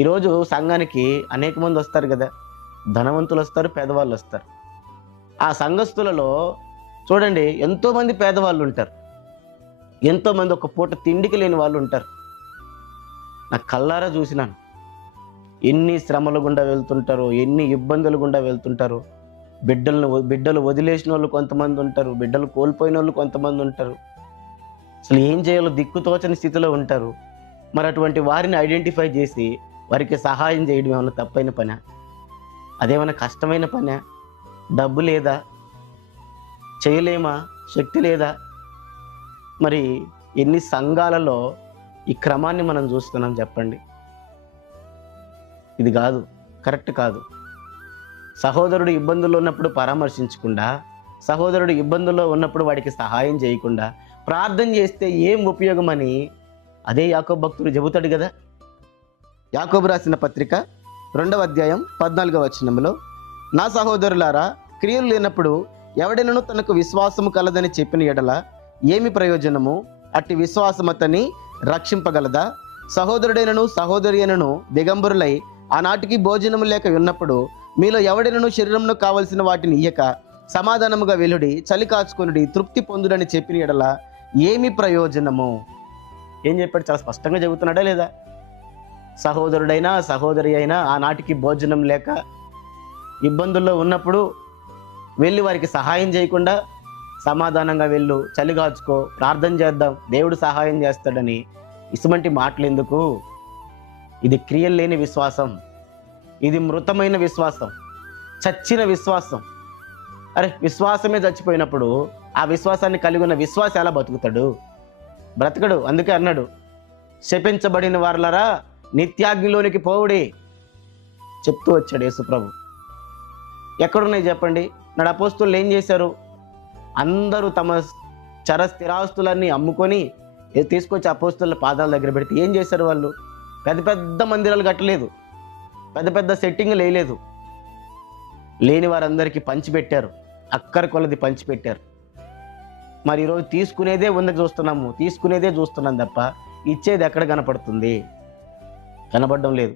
ఈరోజు సంఘానికి అనేక మంది వస్తారు కదా, ధనవంతులు వస్తారు, పేదవాళ్ళు వస్తారు. ఆ సంఘస్థులలో చూడండి ఎంతోమంది పేదవాళ్ళు ఉంటారు, ఎంతోమంది ఒక పూట తిండికి లేని వాళ్ళు ఉంటారు. నా కళ్ళారా చూసినాను. ఎన్ని శ్రమల గుండా వెళ్తుంటారో, ఎన్ని ఇబ్బందులు గుండా వెళ్తుంటారో. బిడ్డలు వదిలేసిన వాళ్ళు కొంతమంది ఉంటారు, బిడ్డలు కోల్పోయిన వాళ్ళు కొంతమంది ఉంటారు. అసలు ఏం చేయాలో దిక్కుతోచని స్థితిలో ఉంటారు. మరి అటువంటి వారిని ఐడెంటిఫై చేసి వారికి సహాయం చేయడం ఏమైనా తప్పైన పనా? అదేమైనా కష్టమైన పనా? డబ్బు లేదా? చేయలేమా? శక్తి లేదా? మరి ఎన్ని సంఘాలలో ఈ క్రమాన్ని మనం చూస్తున్నాం చెప్పండి. ఇది కాదు, కరెక్ట్ కాదు. సహోదరుడు ఇబ్బందుల్లో ఉన్నప్పుడు పరామర్శించకుండా, సహోదరుడు ఇబ్బందుల్లో ఉన్నప్పుడు వాడికి సహాయం చేయకుండా ప్రార్థన చేస్తే ఏం ఉపయోగం అని అదే యాకోబు భక్తుడు చెబుతాడు కదా. యాకోబు రాసిన పత్రిక 2వ అధ్యాయం 14వ వచనంలో, నా సహోదరులారా, క్రియలు లేనప్పుడు ఎవడైనను తనకు విశ్వాసము కలదని చెప్పిన ఎడల ఏమి ప్రయోజనము? అట్టి విశ్వాసం అతన్ని రక్షింపగలదా? సహోదరుడైనను సహోదరి అయినను దిగంబరులై ఆనాటికి భోజనము లేక ఉన్నప్పుడు మీలో ఎవడైనను శరీరంలో కావలసిన వాటిని ఇయ్యక సమాధానముగా వెలుడి, చలి కాచుకొనుడి, తృప్తి పొందుడని చెప్పిన ఎడల ఏమి ప్రయోజనము? ఏం చెప్పాడు? చాలా స్పష్టంగా చెబుతున్నాడా లేదా? సహోదరుడైనా సహోదరి అయినా ఆనాటికి భోజనం లేక ఇబ్బందుల్లో ఉన్నప్పుడు వెళ్ళి వారికి సహాయం చేయకుండా సమాధానంగా వెళ్ళు, చలిగాచుకో, ప్రార్థన చేద్దాం, దేవుడు సహాయం చేస్తాడని ఇసుమంటి మాటలు ఎందుకు? ఇది క్రియలు లేని విశ్వాసం, ఇది మృతమైన విశ్వాసం, చచ్చిన విశ్వాసం. అరే, విశ్వాసమే చచ్చిపోయినప్పుడు ఆ విశ్వాసాన్ని కలిగి ఉన్న విశ్వాసం ఎలా బతుకుతాడు? బ్రతకడు. అందుకే అన్నాడు, శపించబడిన వారలరా నిత్యాగ్నిలోనికి పోవుడి చెప్తూ వచ్చాడు యేసుప్రభు. ఎక్కడున్నాయి చెప్పండి? నాడు అపోస్తులు ఏం చేశారు? అందరూ తమ చర స్థిరాస్తులన్నీ అమ్ముకొని తీసుకొచ్చి అపోస్తుల పాదాల దగ్గర పెడితే ఏం చేశారు వాళ్ళు? పెద్ద పెద్ద మందిరాలు కట్టలేదు, పెద్ద పెద్ద సెట్టింగ్లు వేయలేదు. లేని వారందరికీ పంచిపెట్టారు, అక్కరి కొలది పంచిపెట్టారు. మరి ఈరోజు తీసుకునేదే చూస్తున్నాం తప్ప ఇచ్చేది ఎక్కడ కనపడుతుంది? కనపడడం లేదు.